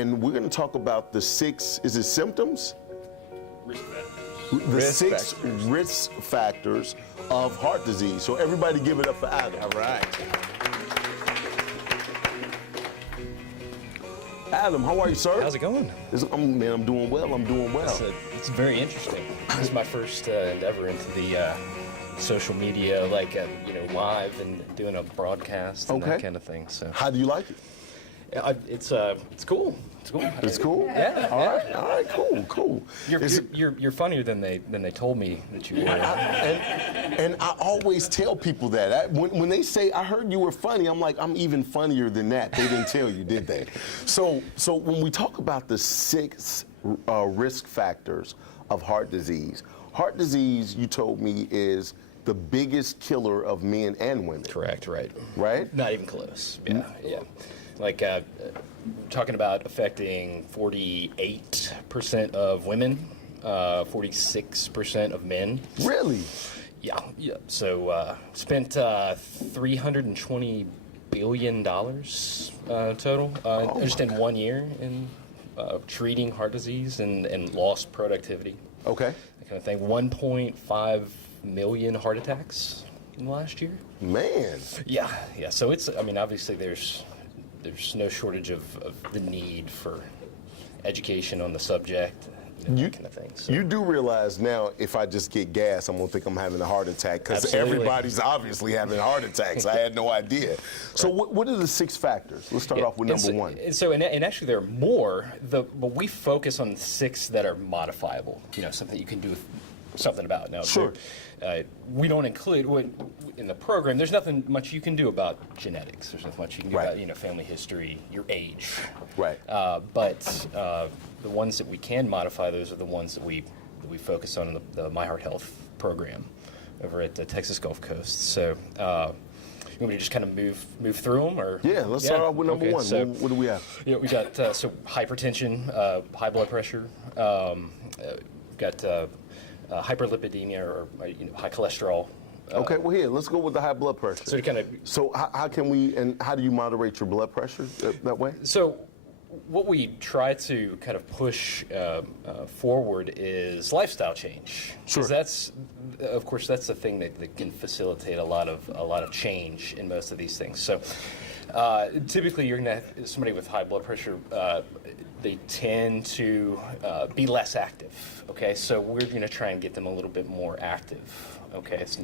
and we're going to talk about the 6, is it symptoms? Risk factors. The Risk 6 factors. risk factors of heart disease. So everybody give it up for Adam. All right. Adam, how are you, sir? How's it going? Man, I'm doing well. I'm doing well. It's very interesting. This is my first endeavor into the social media, like live and doing a broadcast and that kind of thing. So, how do you like it? It's cool. It's cool. It's cool. Yeah. All right. Cool. You're funnier than they told me that you were. And I always tell people that. When they say, I heard you were funny, I'm like, I'm even funnier than that. They didn't tell you, did they? So when we talk about the 6 risk factors of heart disease, you told me, is the biggest killer of men and women. Correct, right. Right? Not even close. Yeah. Like, talking about affecting 48% of women, 46% of men. Really? Yeah. So, spent $320 billion total just in 1 year in treating heart disease and lost productivity. Okay. That kind of thing. 1.5 million heart attacks in the last year. Man. Yeah. So obviously there's no shortage of the need for education on the subject, that kind of thing. So. You do realize now, if I just get gas, I'm going to think I'm having a heart attack, because everybody's obviously having heart attacks. I had no idea. So what are the 6 factors? Let's start off with number 1. And actually there are more, but we focus on 6 that are modifiable, something you can do something about. Now, sure. We don't include, in the program, there's nothing much you can do about genetics. There's nothing much you can do about, family history, your age. Right. But the ones that we can modify, those are the ones that we focus on in the My Heart Health program over at the Texas Gulf Coast. So, you want me to just kind of move through them, or? Yeah, let's start off with number 1. So, what do we have? We got hypertension, high blood pressure. Got hyperlipidemia, or high cholesterol. Okay, well here, let's go with the high blood pressure. So to kind of. So how can we, and how do you moderate your blood pressure that way? So what we try to kind of push forward is lifestyle change. Sure. Because of course, that's the thing that can facilitate a lot of change in most of these things. So typically, you're going to have somebody with high blood pressure. They tend to be less active. Okay, so we're going to try and get them a little bit more active. Okay, so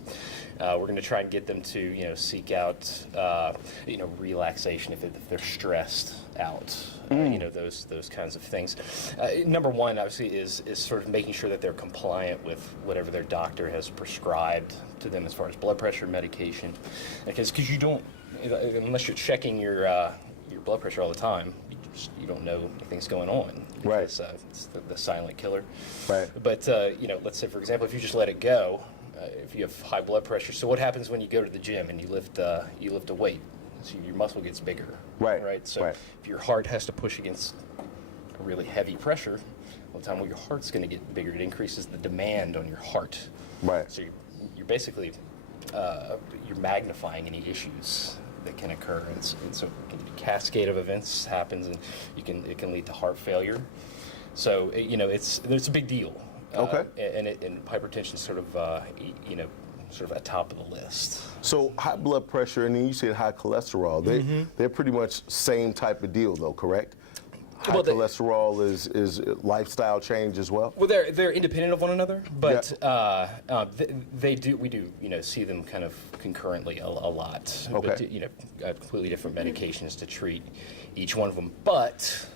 we're going to try and get them to seek out relaxation if they're stressed out. Those kinds of things. Number 1, obviously, is sort of making sure that they're compliant with whatever their doctor has prescribed to them as far as blood pressure medication, because you don't, unless you're checking your blood pressure all the time, you don't know anything's going on. Right. It's the silent killer. Right. But let's say, for example, if you just let it go, if you have high blood pressure, so what happens when you go to the gym and you lift a weight? So your muscle gets bigger. Right. So if your heart has to push against a really heavy pressure, all the time, your heart's going to get bigger. It increases the demand on your heart. Right. So you're basically you're magnifying any issues that can occur, and so a cascade of events happens, and it can lead to heart failure. So it's a big deal. Okay. And hypertension is sort of sort of at top of the list. So high blood pressure, and then you said high cholesterol. They're pretty much same type of deal, though, correct? High cholesterol is lifestyle change as well. Well, they're independent of one another, but we do see them kind of concurrently a lot. Okay. But, completely different medications to treat each one of them, but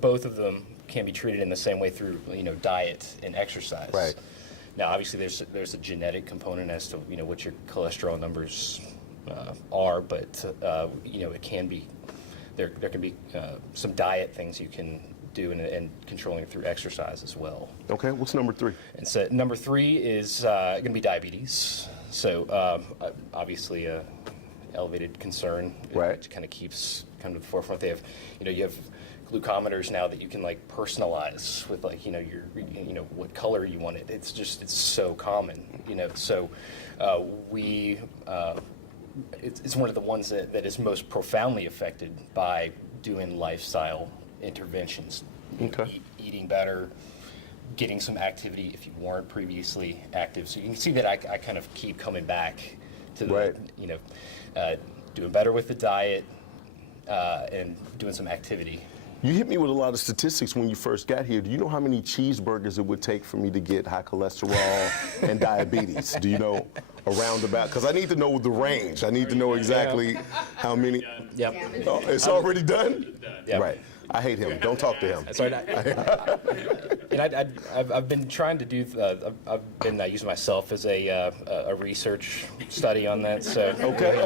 both of them can be treated in the same way through diet and exercise. Right. Now, obviously, there's a genetic component as to what your cholesterol numbers are, but it can be. There can be some diet things you can do and controlling it through exercise as well. Okay, what's number 3? And so number 3 is going to be diabetes. So obviously elevated concern. Right. It kind of keeps to the forefront. They have, you have glucometers now that you can personalize with your what color you want it. It's so common. So we. It's one of the ones that is most profoundly affected by doing lifestyle interventions. Okay. Eating better, getting some activity if you weren't previously active. So you can see that I kind of keep coming back to the, Right. doing better with the diet and doing some activity. You hit me with a lot of statistics when you first got here. Do you know how many cheeseburgers it would take for me to get high cholesterol and diabetes? Do you know around about? Because I need to know the range. I need to know exactly how many. Yep. Oh, it's already done? Yep. Right. I hate him. Don't talk to him. So I've been trying to do. I've been using myself as a research study on that. So Okay.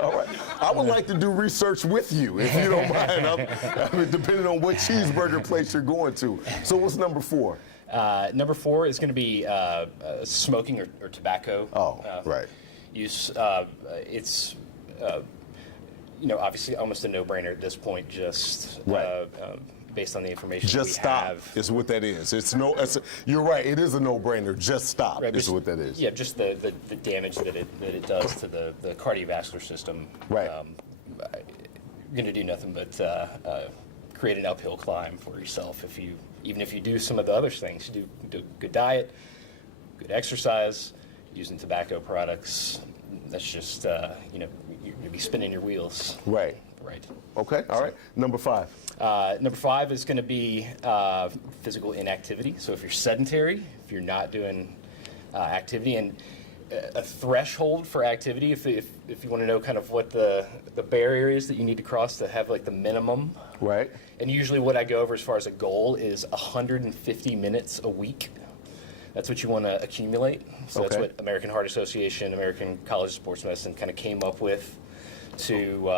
All right. I would like to do research with you, if you don't mind. I mean, depending on what cheeseburger place you're going to. So what's number 4? Number 4 is going to be smoking or tobacco. Oh, right. Use. It's obviously almost a no-brainer at this point. Just Right. based on the information Just we stop have. is what that is. You're right. It is a no-brainer. Just stop Right, is just- what that is. Yeah, just the damage that it does to the cardiovascular system. Right. You're going to do nothing but create an uphill climb for yourself even if you do some of the other things. You do good diet, good exercise, using tobacco products. That's just you're going to be spinning your wheels. Right. Right. Okay. All right. Number 5. Number 5 is going to be physical inactivity. So if you're sedentary, if you're not doing activity, and a threshold for activity, if you want to know kind of what the barrier is that you need to cross to have like the minimum. Right. And usually what I go over as far as a goal is 150 minutes a week. That's what you want to accumulate. So that's Okay. what American Heart Association, American College of Sports Medicine kind of came up with to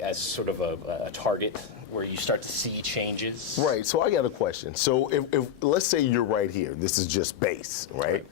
as sort of a target where you start to see changes. Right. So I got a question. So if let's say you're right here, this is just base, right?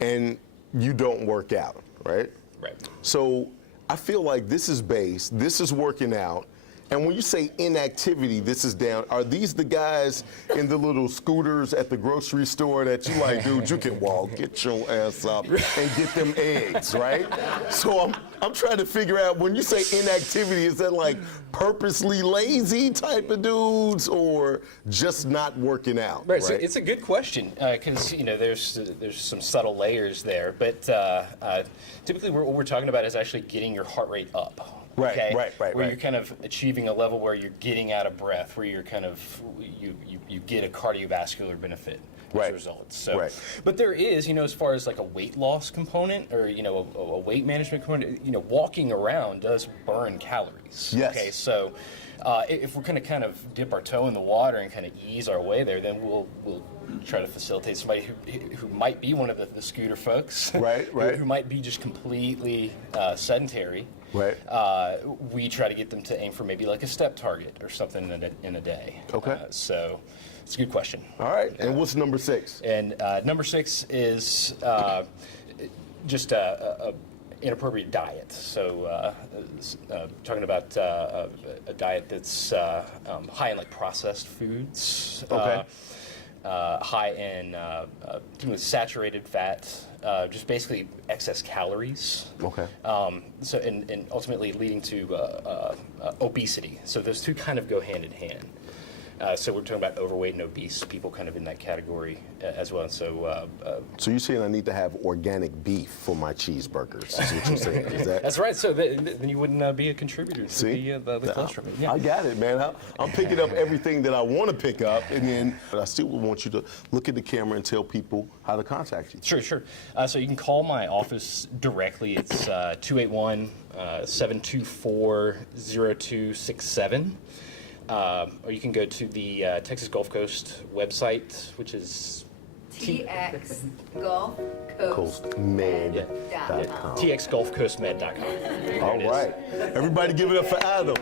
And you don't work out, right? Right. So I feel like this is base, this is working out. And when you say inactivity, this is down. Are these the guys in the little scooters at the grocery store that you like, dude, you can walk, get your ass up and get them eggs, right? So I'm trying to figure out, when you say inactivity, is that like purposely lazy type of dudes or just not working out? Right. So it's a good question because there's some subtle layers there, but typically what we're talking about is actually getting your heart rate up. Right, Okay? right. Where you're kind of achieving a level where you're getting out of breath, where you're kind of you get a cardiovascular benefit as Right. a result. So, Right. but there is, as far as like a weight loss component or a weight management component, walking around does burn calories. Yes. Okay, so if we're going to kind of dip our toe in the water and kind of ease our way there, then we'll try to facilitate somebody who might be one of the scooter folks, Right. who might be just completely sedentary. Right. We try to get them to aim for maybe like a step target or something in a day. Okay. So it's a good question. All right. And what's number 6? And number 6 is just a inappropriate diet. So talking about a diet that's high in like processed foods. Okay. High in saturated fat, just basically excess calories. Okay. So and ultimately leading to obesity. So those two kind of go hand in hand. So we're talking about overweight and obese people kind of in that category as well. And so So you're saying I need to have organic beef for my cheeseburgers, is what you're saying. Is that? that's right. So then you wouldn't be a contributor to See? the cholesterol. I got it, man. I'm picking up everything that I want to pick up, and then but I still would want you to look at the camera and tell people how to contact you. Sure. So you can call my office directly. It's 281-724-0267. Or you can go to the Texas Gulf Coast website, which is TXGulfCoastMed.com. txgulfcoastmed.com. All right. Everybody give it up for Adam.